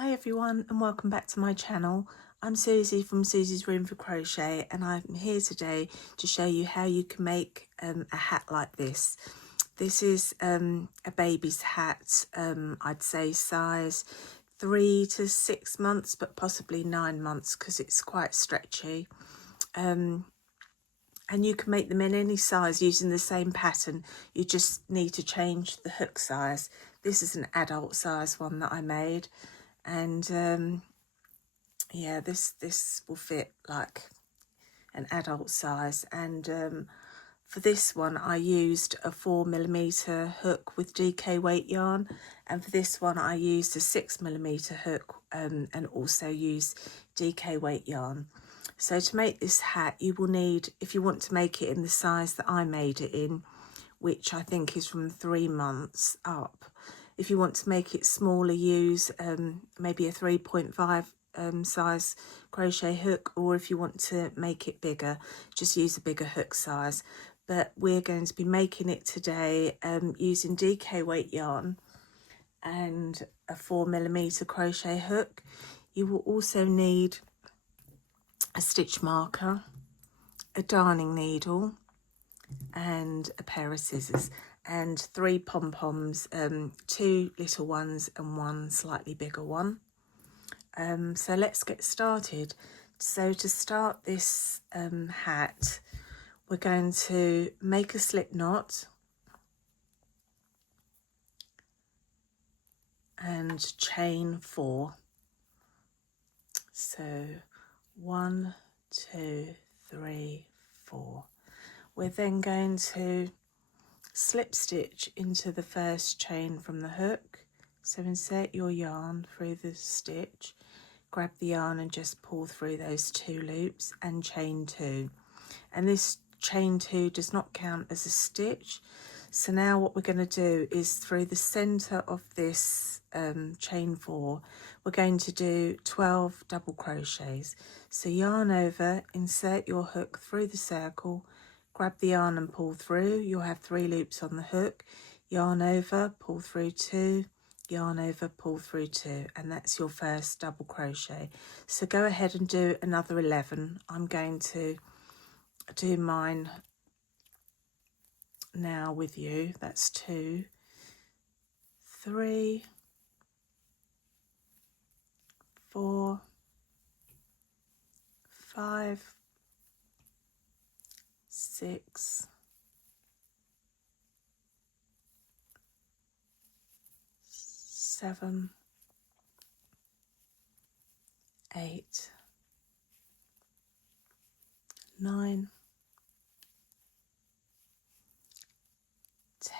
Hi everyone and welcome back to my channel. I'm Susie from Susie's Room for Crochet and I'm here today to show you how you can make a hat like this. This is a baby's hat, I'd say size 3 to 6 months but possibly 9 months because it's quite stretchy. And you can make them in any size using the same pattern. You just need to change the hook size. This is an adult size one that I made. And yeah, this will fit like an adult size. And for this one I used a 4mm hook with DK weight yarn, and for this one I used a 6mm hook and also used DK weight yarn. So to make this hat you will need, if you want to make it in the size that I made it in, which I think is from 3 months up. If you want to make it smaller, use maybe a 3.5 size crochet hook, or if you want to make it bigger, just use a bigger hook size. But we're going to be making it today using DK weight yarn and a 4mm crochet hook. You will also need a stitch marker, a darning needle, and a pair of scissors, and 3 pom-poms, 2 little ones and 1 slightly bigger one. So let's get started. So to start this hat, we're going to make a slip knot and chain 4. So 1, 2, 3, 4. We're then going to slip stitch into the first chain from the hook. So insert your yarn through the stitch, grab the yarn and just pull through those 2 loops and chain 2. And this chain 2 does not count as a stitch. So now what we're going to do is through the center of this chain 4, we're going to do 12 double crochets. So yarn over, insert your hook through the circle, grab the yarn and pull through. You'll have 3 loops on the hook. Yarn over, pull through 2, yarn over, pull through 2, and that's your first double crochet. So go ahead and do another 11. I'm going to do mine now with you. That's 2, 3, 4, 5, 6, 7, 8, 9,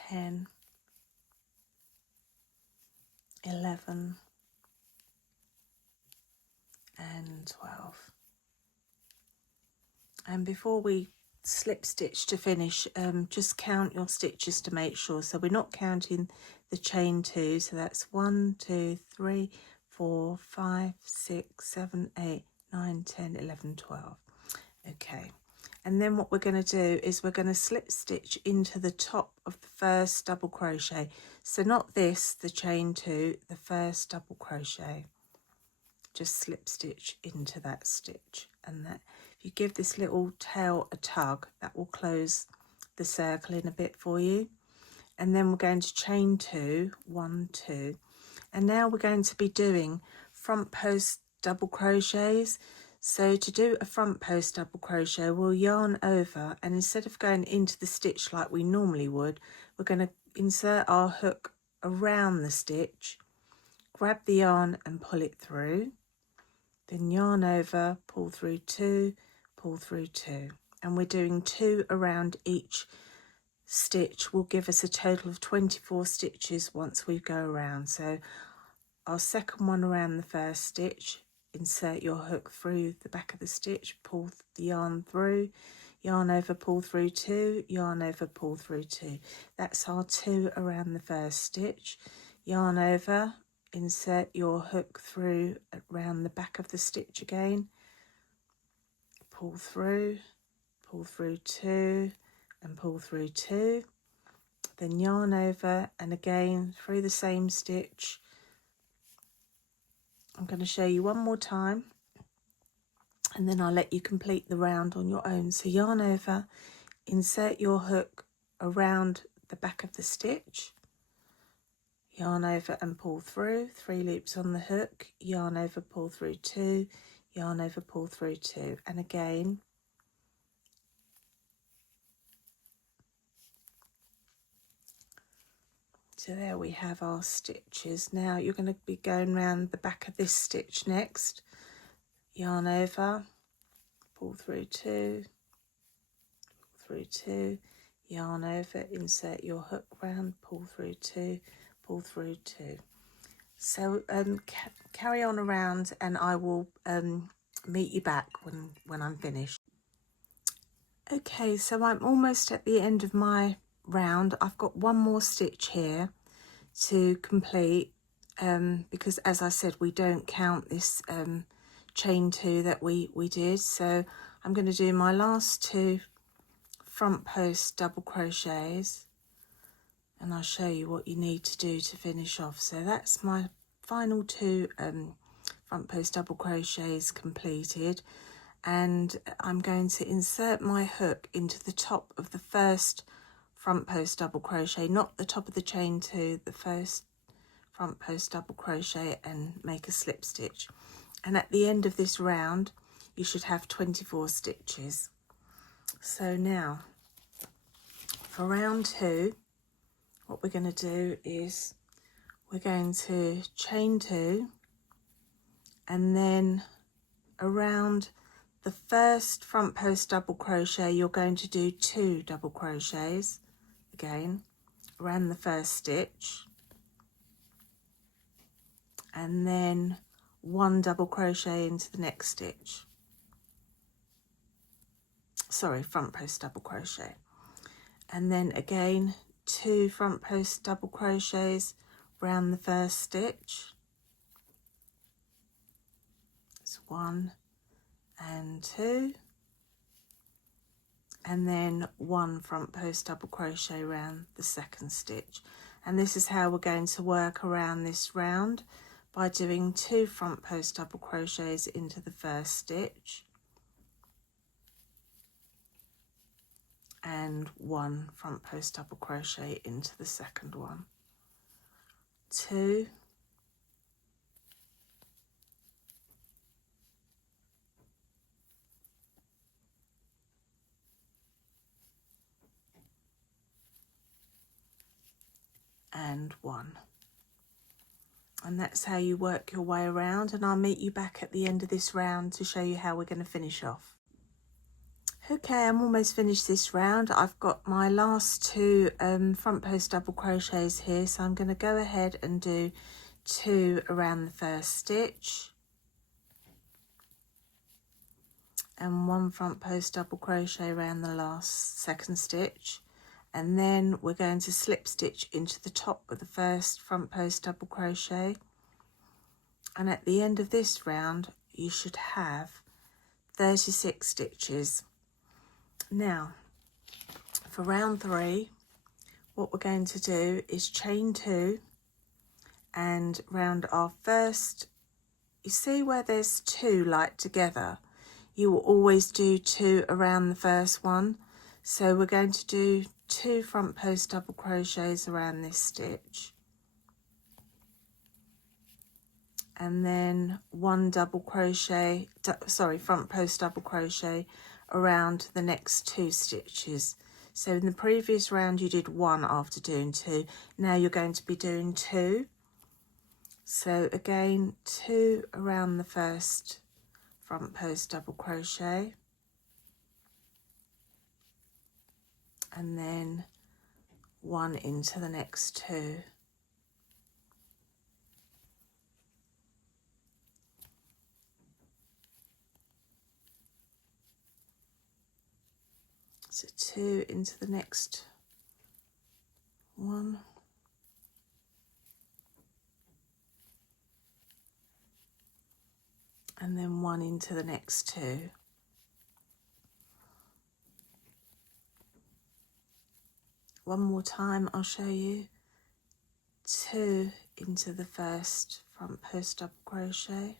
10, 11, and 12. And before we slip stitch to finish, just count your stitches to make sure. So we're not counting the chain 2, so that's 1, 2, 3, 4, 5, 6, 7, 8, 9, 10, 11, 12. Okay, and then what we're going to do is we're going to slip stitch into the top of the first double crochet. So not this, the chain 2, the first double crochet. Just slip stitch into that stitch, and that if you give this little tail a tug, that will close the circle in a bit for you. And then we're going to chain 2, 1, 2, and now we're going to be doing front post double crochets. So to do a front post double crochet, we'll yarn over, and instead of going into the stitch like we normally would, we're going to insert our hook around the stitch, grab the yarn and pull it through, then yarn over, pull through 2, pull through 2, and we're doing 2 around each stitch. Will give us a total of 24 stitches once we go around. So our second one around the first stitch, insert your hook through the back of the stitch, pull the yarn through, yarn over, pull through 2, yarn over, pull through 2. That's our 2 around the first stitch. Yarn over, insert your hook through around the back of the stitch again, pull through 2 and pull through 2, then yarn over and again through the same stitch, I'm going to show you one more time, and then I'll let you complete the round on your own. So yarn over, insert your hook around the back of the stitch, yarn over and pull through, 3 loops on the hook, yarn over, pull through 2, yarn over, pull through 2, and again. So there we have our stitches. Now you're going to be going around the back of this stitch next, yarn over, pull through 2, pull through 2, yarn over, insert your hook round, pull through 2, pull through 2. So carry on around, and I will meet you back when I'm finished. Okay, so I'm almost at the end of my round. I've got one more stitch here to complete, because as I said, we don't count this chain 2 that we did. So I'm going to do my last 2 front post double crochets, and I'll show you what you need to do to finish off. So that's my final 2 front post double crochets completed, and I'm going to insert my hook into the top of the first front post double crochet, not the top of the chain 2, the first front post double crochet, and make a slip stitch. And at the end of this round you should have 24 stitches. So now for round 2, what we're going to do is we're going to chain 2, and then around the first front post double crochet you're going to do 2 double crochets again around the first stitch, and then 1 double crochet into the next stitch. Sorry, front post double crochet, and then again 2 front post double crochets around the first stitch. It's 1 and 2, and then 1 front post double crochet around the second stitch. And this is how we're going to work around this round, by doing 2 front post double crochets into the first stitch and 1 front post double crochet into the second one. 2, and 1. And that's how you work your way around, and I'll meet you back at the end of this round to show you how we're going to finish off. Okay, I'm almost finished this round. I've got my last 2 front post double crochets here, so I'm going to go ahead and do 2 around the first stitch and 1 front post double crochet around the last second stitch, and then we're going to slip stitch into the top of the first front post double crochet, and at the end of this round you should have 36 stitches. Now for round 3, what we're going to do is chain 2 and round our first, you see where there's 2 like together, you will always do 2 around the first one. So we're going to do 2 front post double crochets around this stitch, and then 1 double crochet, front post double crochet around the next 2 stitches. So in the previous round you did 1 after doing 2, now you're going to be doing 2. So again 2 around the first front post double crochet, and then 1 into the next 2. So 2 into the next 1, and then 1 into the next 2. One more time I'll show you. 2 into the first front post double crochet.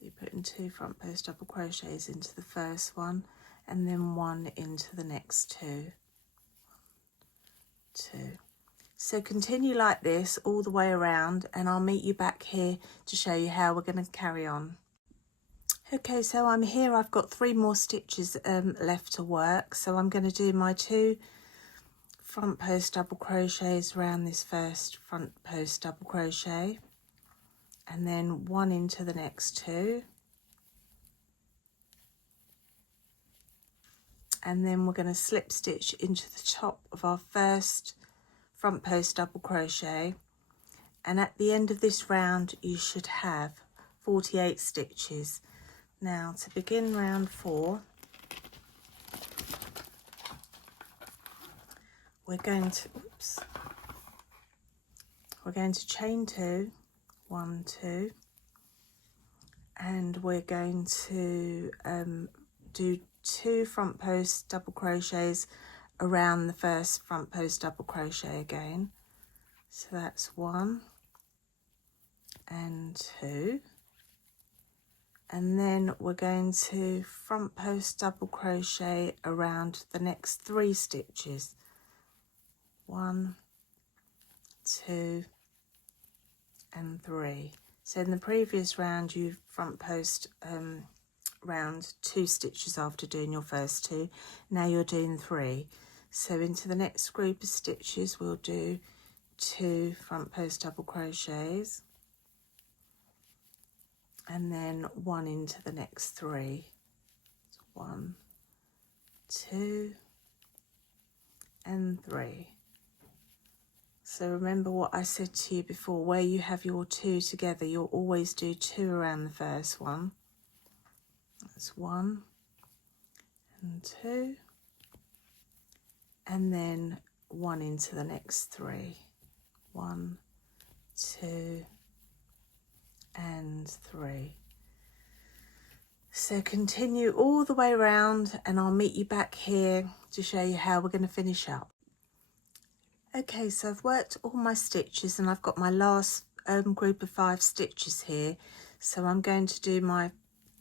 You're putting 2 front post double crochets into the first one and then 1 into the next 2. 2. So continue like this all the way around, and I'll meet you back here to show you how we're going to carry on. Okay, so I'm here, I've got 3 more stitches left to work, so I'm going to do my 2 front post double crochets around this first front post double crochet, and then 1 into the next 2, and then we're going to slip stitch into the top of our first front post double crochet, and at the end of this round you should have 48 stitches. Now to begin round 4, we're going to chain 2, 1, 2, and we're going to do 2 front post double crochets around the first front post double crochet again. So that's 1 and 2, and then we're going to front post double crochet around the next 3 stitches. 1, 2 and 3. So in the previous round you front post round 2 stitches after doing your first 2. Now you're doing 3. So into the next group of stitches we'll do 2 front post double crochets and then 1 into the next 3. 1, 2 and 3. So remember what I said to you before, where you have your 2 together, you'll always do 2 around the first one. That's 1 and 2, and then 1 into the next 3. 1, 2 and 3. So continue all the way around, and I'll meet you back here to show you how we're going to finish up. Okay, so I've worked all my stitches and I've got my last group of 5 stitches here. So I'm going to do my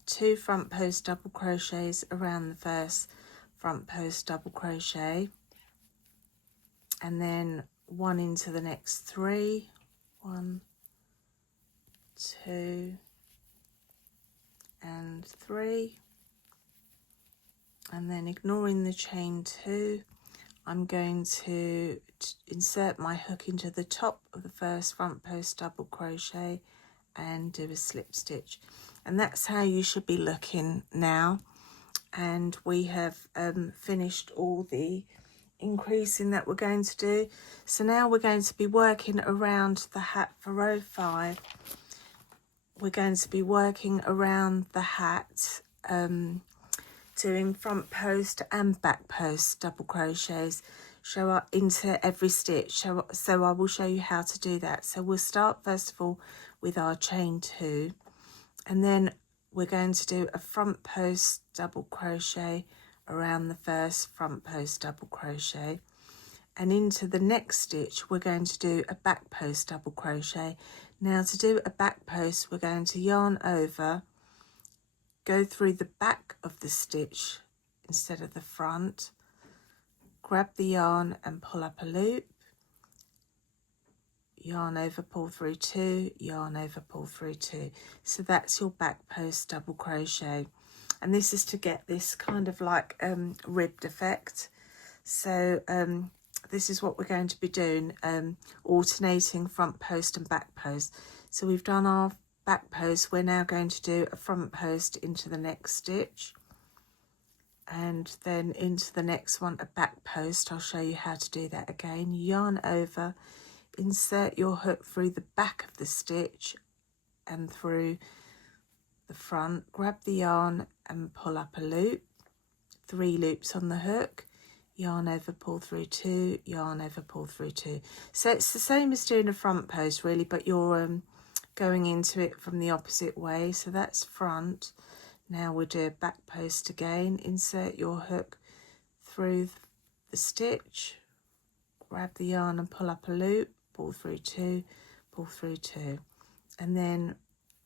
2 front post double crochets around the first front post double crochet, and then 1 into the next 3. 1, 2 and 3, and then ignoring the chain 2, I'm going to insert my hook into the top of the first front post double crochet and do a slip stitch, and that's how you should be looking now. And we have finished all the increasing that we're going to do. So now we're going to be working around the hat for row 5. We're going to be working around the hat, doing front post and back post double crochets into every stitch. So I will show you how to do that. So we'll start first of all with our chain 2, and then we're going to do a front post double crochet around the first front post double crochet, and into the next stitch we're going to do a back post double crochet. Now to do a back post, we're going to yarn over, go through the back of the stitch instead of the front, grab the yarn and pull up a loop, yarn over, pull through 2, yarn over, pull through 2. So that's your back post double crochet, and this is to get this kind of like ribbed effect. So this is what we're going to be doing, alternating front post and back post. So we've done our back post, we're now going to do a front post into the next stitch, and then into the next one a back post. I'll show you how to do that again. Yarn over, insert your hook through the back of the stitch and through the front, grab the yarn and pull up a loop, 3 loops on the hook, yarn over, pull through 2, yarn over, pull through 2. So it's the same as doing a front post really, but you're going into it from the opposite way. So that's front. Now we'll do a back post again, insert your hook through the stitch, grab the yarn and pull up a loop, pull through 2, pull through 2, and then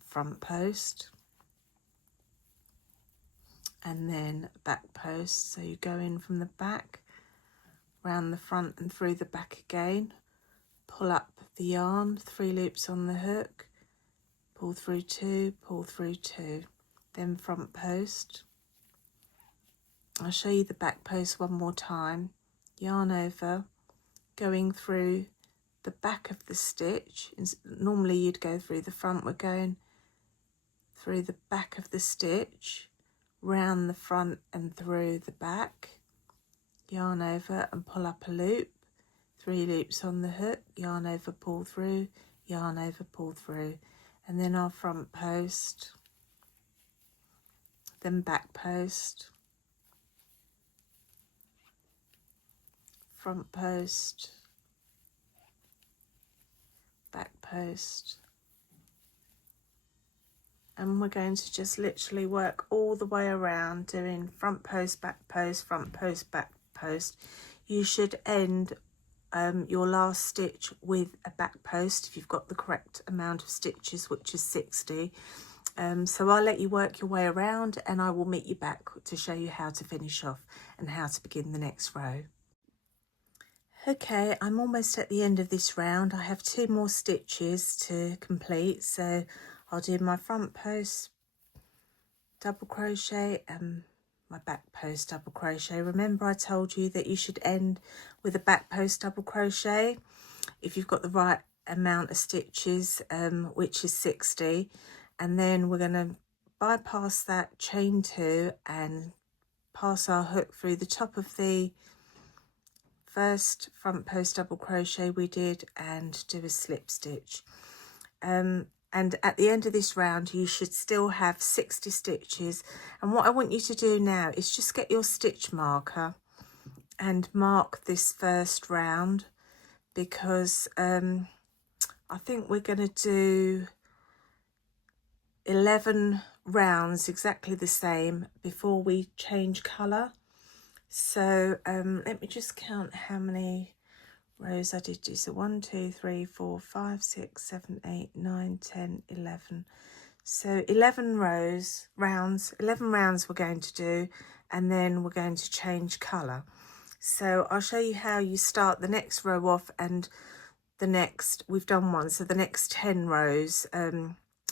front post, and then back post. So you go in from the back, round the front and through the back again, pull up the yarn, 3 loops on the hook, pull through 2, pull through 2, then front post. I'll show you the back post one more time. Yarn over, going through the back of the stitch. Normally you'd go through the front, we're going through the back of the stitch, round the front and through the back, yarn over and pull up a loop, 3 loops on the hook, yarn over, pull through, yarn over, pull through, and then our front post, then back post, front post, back post, and we're going to just literally work all the way around doing front post, back post, front post, back post. You should end your last stitch with a back post if you've got the correct amount of stitches, which is 60. So I'll let you work your way around and I will meet you back to show you how to finish off and how to begin the next row. Okay, I'm almost at the end of this round. I have 2 more stitches to complete, so I'll do my front post double crochet and my back post double crochet. Remember I told you that you should end with a back post double crochet if you've got the right amount of stitches, which is 60, and then we're going to bypass that, chain 2 and pass our hook through the top of the first front post double crochet we did and do a slip stitch. And at the end of this round you should still have 60 stitches, and what I want you to do now is just get your stitch marker and mark this first round, because I think we're going to do 11 rounds exactly the same before we change colour. So let me just count how many rows I did do. So 1, 2, 3, 4, 5, 6, 7, 8, 9, 10, 11. So 11 rounds we're going to do, and then we're going to change colour. So I'll show you how you start the next row off, and the next, we've done one, so the next 10 rows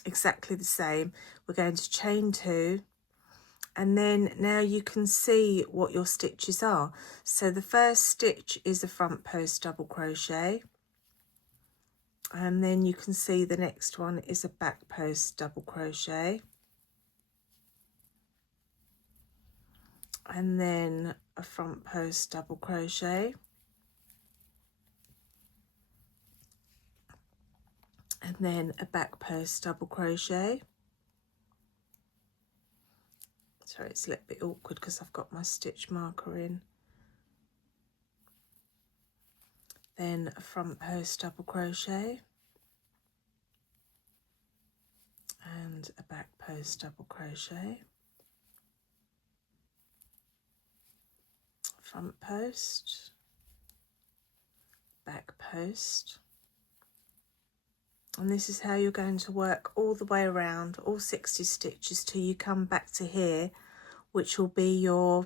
exactly the same. We're going to chain 2. And then now you can see what your stitches are. So the first stitch is a front post double crochet, and then you can see the next one is a back post double crochet, and then a front post double crochet, and then a back post double crochet. Sorry, it's a little bit awkward because I've got my stitch marker in. Then a front post double crochet and a back post double crochet, front post, back post, and this is how you're going to work all the way around, all 60 stitches, till you come back to here, which will be your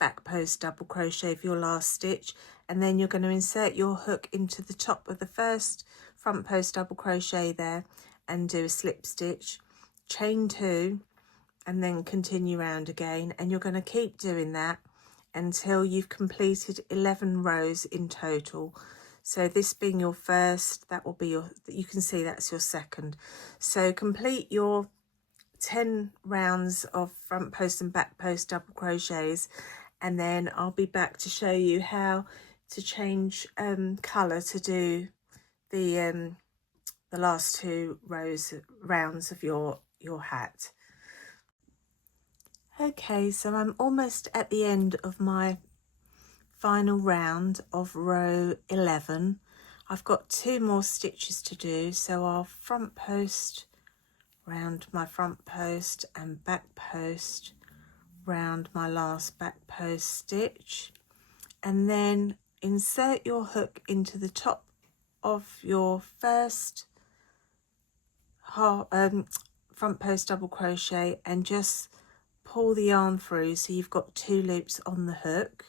back post double crochet for your last stitch, and then you're going to insert your hook into the top of the first front post double crochet there and do a slip stitch, chain 2, and then continue round again, and you're going to keep doing that until you've completed 11 rows in total. So this being your first, that will be your, you can see that's your second. So complete your 10 rounds of front post and back post double crochets, and then I'll be back to show you how to change colour to do the last 2 rounds of your hat. Okay, so I'm almost at the end of my final round of row 11. I've got 2 more stitches to do, so I'll front post round my front post and back post round my last back post stitch, and then insert your hook into the top of your first front post double crochet and just pull the yarn through so you've got 2 loops on the hook.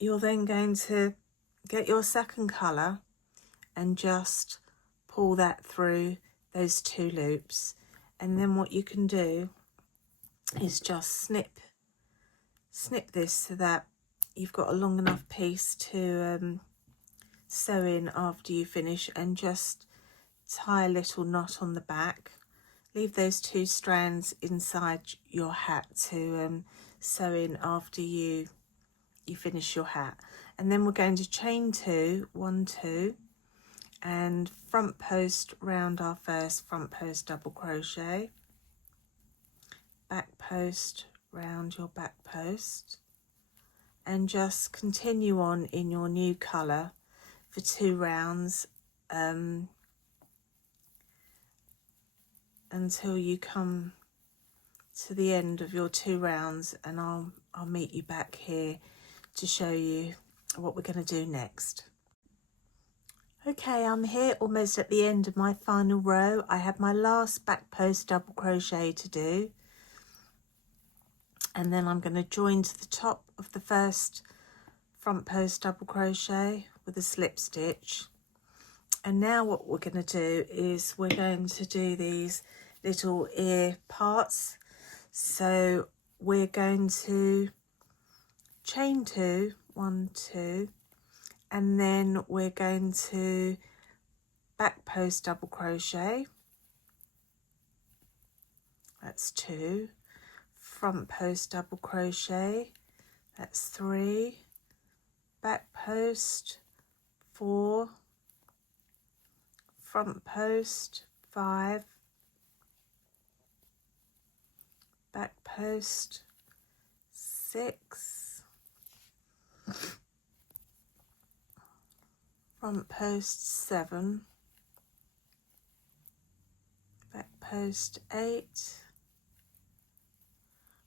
You're then going to get your second colour and just pull that through those 2 loops, and then what you can do is just snip this so that you've got a long enough piece to sew in after you finish, and just tie a little knot on the back. Leave those 2 strands inside your hat to sew in after you finish your hat. And then we're going to chain 2, 1, 2, and front post round our first front post double crochet, back post round your back post, and just continue on in your new colour for 2 rounds until you come to the end of your 2 rounds, and I'll meet you back here to show you what we're going to do next. Okay, I'm here almost at the end of my final row. I have my last back post double crochet to do, and then I'm going to join to the top of the first front post double crochet with a slip stitch. And now what we're going to do is we're going to do these little ear parts. So we're going to chain 2, 1, 2, and then we're going to back post double crochet, that's 2, front post double crochet, that's 3, back post 4, front post 5, back post 6, front post 7, back post 8,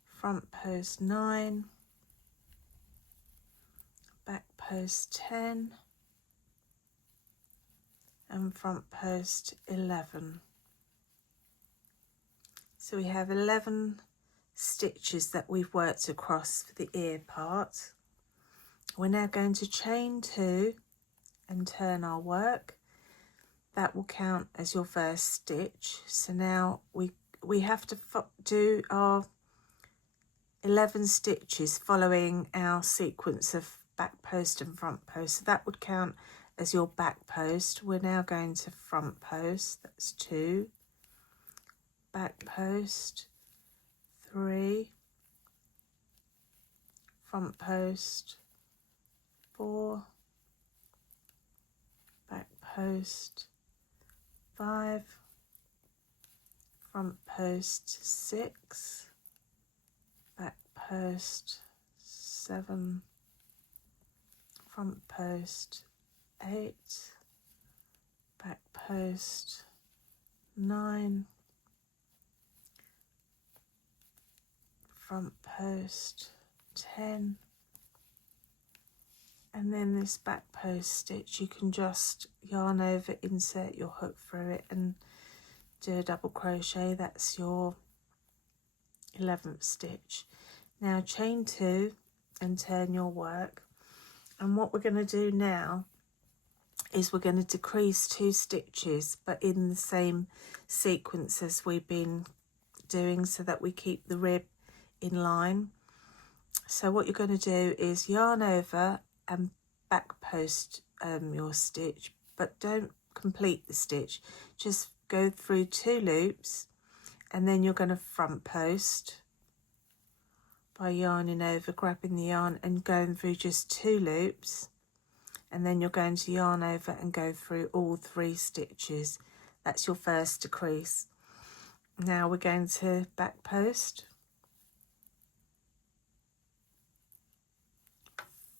front post 9, back post 10, and front post 11. So we have 11 stitches that we've worked across for the ear part. We're now going to chain 2 and turn our work. That will count as your first stitch. So now we have to do our 11 stitches following our sequence of back post and front post. So that would count as your back post. We're now going to front post, that's 2, back post 3, front post 4, back post 5, front post 6, back post 7, front post 8, back post 9, front post 10, and then this back post stitch you can just yarn over, insert your hook through it and do a double crochet. That's your 11th stitch. Now chain 2 and turn your work, and what we're going to do now is we're going to decrease 2 stitches but in the same sequence as we've been doing so that we keep the rib in line. So what you're going to do is yarn over and back post your stitch, but don't complete the stitch, just go through 2 loops, and then you're going to front post by yarning over, grabbing the yarn and going through just 2 loops, and then you're going to yarn over and go through all 3 stitches. That's your first decrease. Now we're going to back post,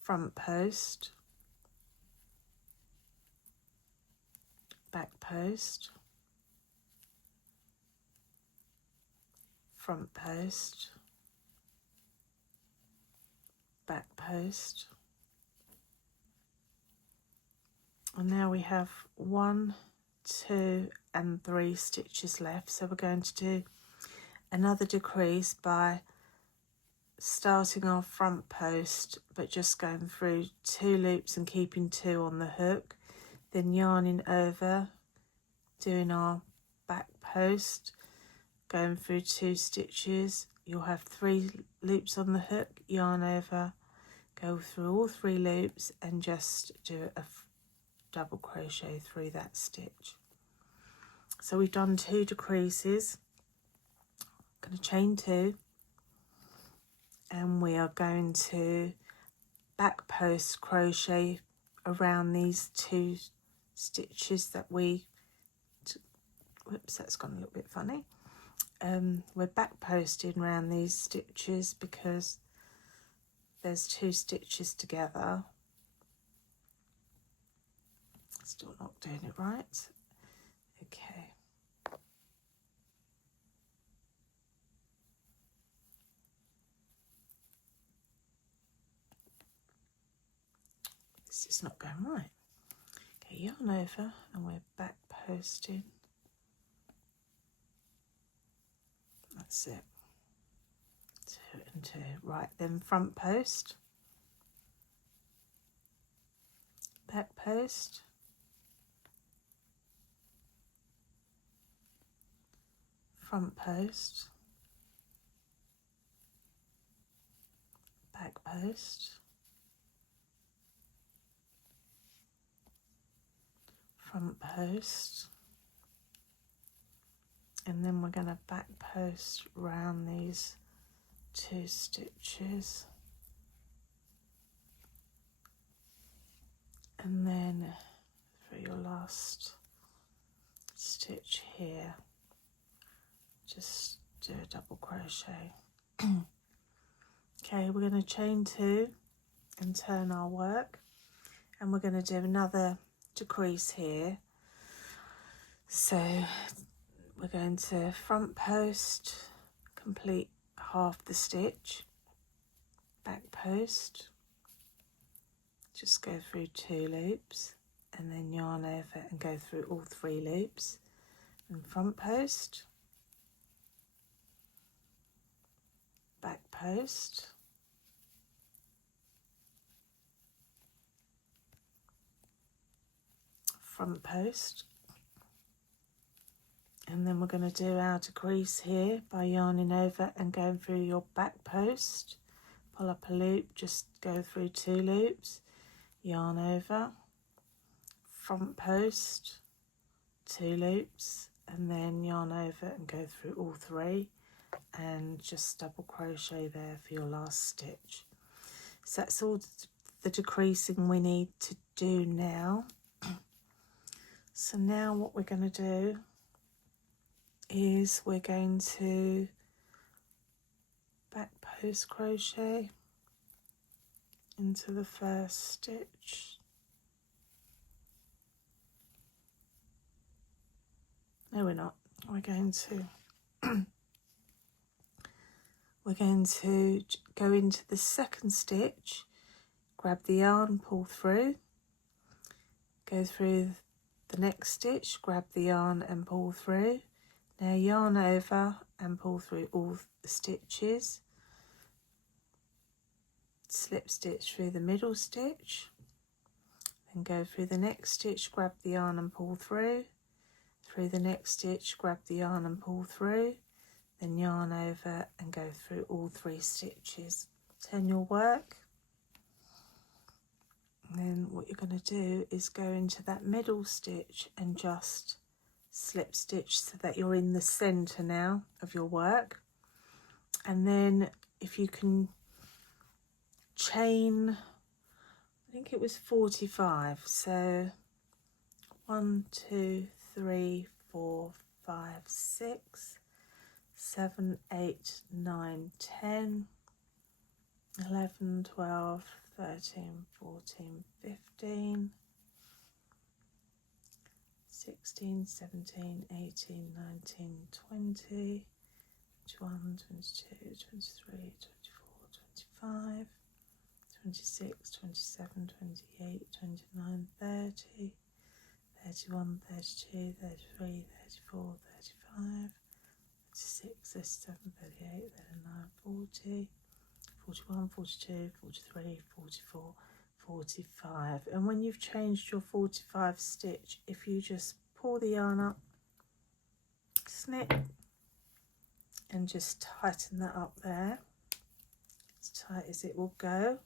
front post, back post, front post, back post, And now we have 1, 2 and 3 stitches left, so we're going to do another decrease by starting our front post but just going through 2 loops and keeping 2 on the hook, then yarning over, doing our back post, going through 2 stitches. You'll have 3 loops on the hook, yarn over, go through all 3 loops and just do a double crochet through that stitch. So we've done 2 decreases. I'm going to chain 2 and we are going to back post crochet around these 2 stitches that we, whoops, that's gone a little bit funny. We're back posting around these stitches because there's 2 stitches together. Still not doing it right. Okay. This is not going right. Okay, yarn over and we're back posting. That's it. 2 and 2. Right, then front post, back post, front post, back post, front post, and then we're going to back post round these 2 stitches, and then for your last stitch here just do a double crochet. Okay, we're going to chain 2 and turn our work, and we're going to do another decrease here. So we're going to front post, complete half the stitch, back post, just go through 2 loops and then yarn over and go through all 3 loops, and front post, back post, front post, and then we're going to do our decrease here by yarning over and going through your back post, pull up a loop, just go through 2 loops, yarn over, front post, 2 loops, and then yarn over and go through all 3 and just double crochet there for your last stitch. So that's all the decreasing we need to do now. So now what we're going to do is we're going to back post crochet into the first stitch. No, we're not. We're going to go into the second stitch, grab the yarn, pull through, go through the next stitch, grab the yarn and pull through. Now yarn over and pull through all the stitches, slip stitch through the middle stitch, then go through the next stitch, grab the yarn and pull through the next stitch, grab the yarn and pull through, then yarn over and go through all 3 stitches. Turn your work, and then what you're going to do is go into that middle stitch and just slip stitch so that you're in the center now of your work. And then if you can chain, I think it was 45, so 1, 2, 3, 4, 5, 6, 7, 8, 9, 10, 11, 12, 13, 14, 15, 16, 17, 18, 19, 20, 21, 22, 23, 24, 25, 26, 27, 28, 29, 30, 31, 32, 33, 34, 35, 36, 37, 38, 39, 40, 41, 42, 43, 44, 45. And when you've changed your 45 stitch, if you just pull the yarn up, snip, and just tighten that up there, as tight as it will go.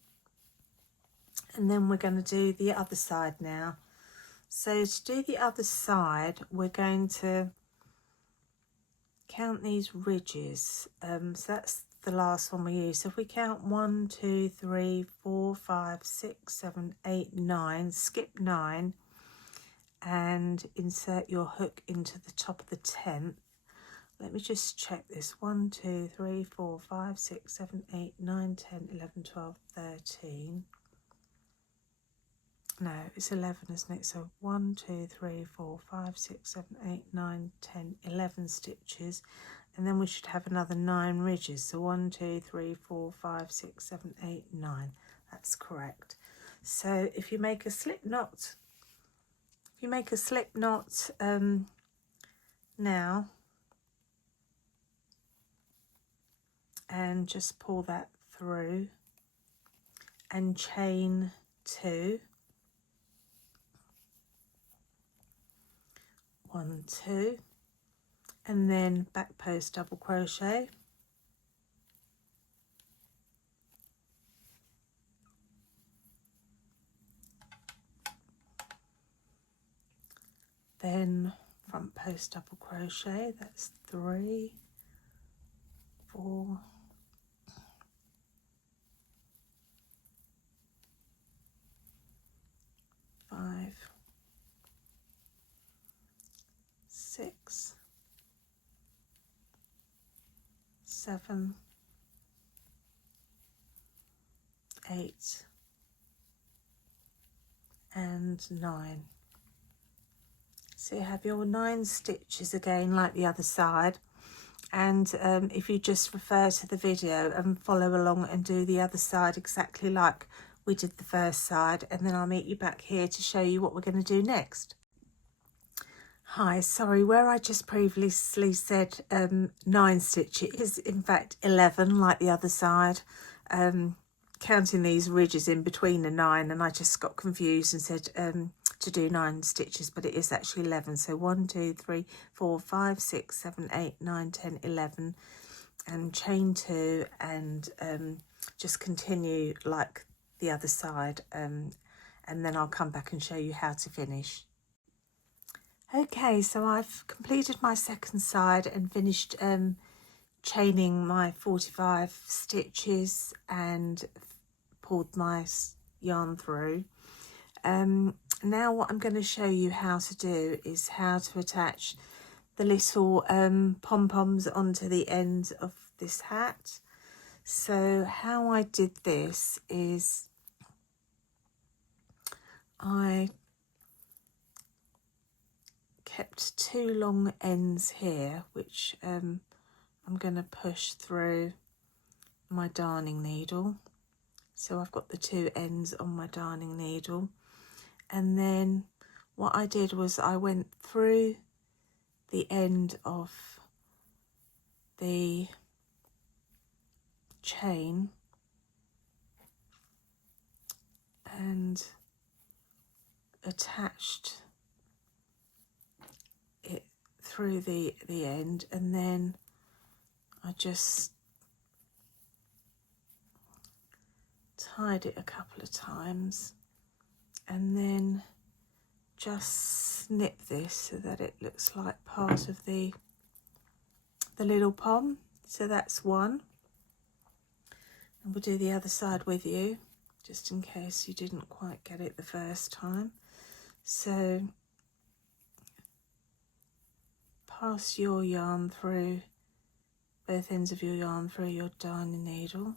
And then we're going to do the other side now. So to do the other side, we're going to count these ridges. So that's the last one we use. So if we count 1, 2, 3, 4, 5, 6, 7, 8, 9, skip 9 and insert your hook into the top of the 10th. Let me just check this. 1, 2, 3, 4, 5, 6, 7, 8, 9, 10, 11, 12, 13. No, it's 11, isn't it? So 1, 2, 3, 4, 5, 6, 7, 8, 9, 10, 11 stitches. And then we should have another 9 ridges. So 1, 2, 3, 4, 5, 6, 7, 8, 9. That's correct. So if you make a slip knot, now, and just pull that through and chain 2. 1, 2, and then back post double crochet, then front post double crochet. That's 3, 4, 5, 6, 7, 8, and 9. So you have your 9 stitches again, like the other side. And if you just refer to the video and follow along and do the other side exactly like we did the first side, and then I'll meet you back here to show you what we're going to do next. Hi, sorry, where I just previously said 9 stitch, it is in fact 11 like the other side, counting these ridges in between the 9, and I just got confused and said to do 9 stitches, but it is actually 11. So 1, 2, 3, 4, 5, 6, 7, 8, 9, 10, 11, and chain 2, and just continue like the other side, and then I'll come back and show you how to finish. Okay, so I've completed my second side and finished chaining my 45 stitches and pulled my yarn through. Now what I'm going to show you how to do is how to attach the little pom-poms onto the end of this hat. So how I did this is I kept 2 long ends here, which I'm going to push through my darning needle. So I've got the 2 ends on my darning needle, and then what I did was I went through the end of the chain and attached it through the end, and then I just tied it a couple of times and then just snip this so that it looks like part of the little pom. So that's one, and we'll do the other side with you just in case you didn't quite get it the first time. So pass your yarn through, both ends of your yarn through your darning needle,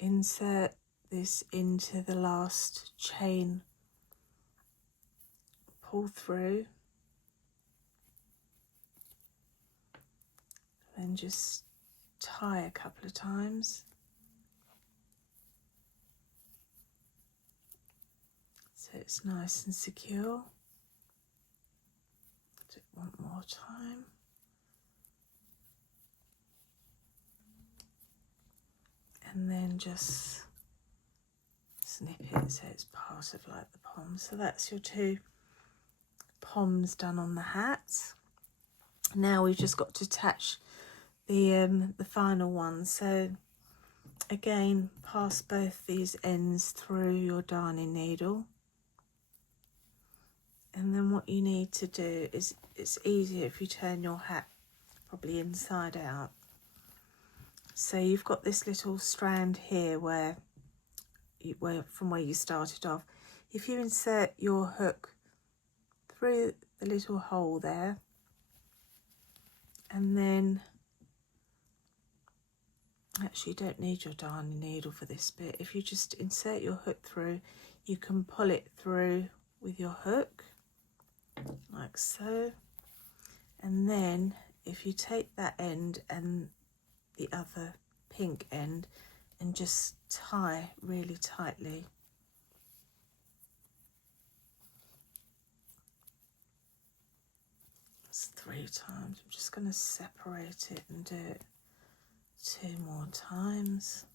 insert this into the last chain, pull through, then just tie a couple of times, so it's nice and secure. Do it one more time. And then just snip it so it's part of like the pom. So that's your 2 poms done on the hat. Now we've just got to attach the final one. So again, pass both these ends through your darning needle. And then what you need to do is, it's easier if you turn your hat probably inside out. So you've got this little strand here where from where you started off. If you insert your hook through the little hole there, and then actually you don't need your darning needle for this bit. If you just insert your hook through, you can pull it through with your hook like so. And then if you take that end and the other pink end and just tie really tightly. That's 3 times. I'm just going to separate it and do it 2 more times,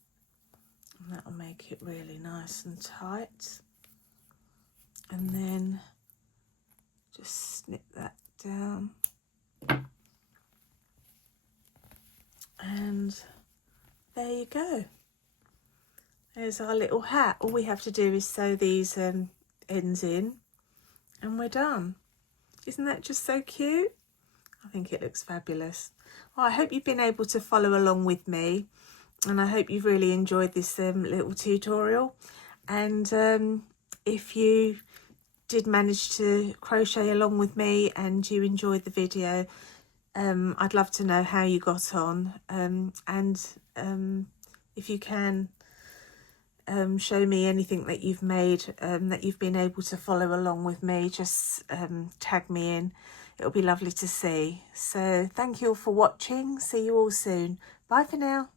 and that will make it really nice and tight. And then just snip that down, and there you go. There's our little hat. All we have to do is sew these ends in and we're done. Isn't that just so cute? I think it looks fabulous. Well, I hope you've been able to follow along with me, and I hope you've really enjoyed this little tutorial. And if you did manage to crochet along with me and you enjoyed the video, I'd love to know how you got on, and if you can show me anything that you've made that you've been able to follow along with me, just tag me in. It'll be lovely to see. So thank you all for watching. See you all soon. Bye for now.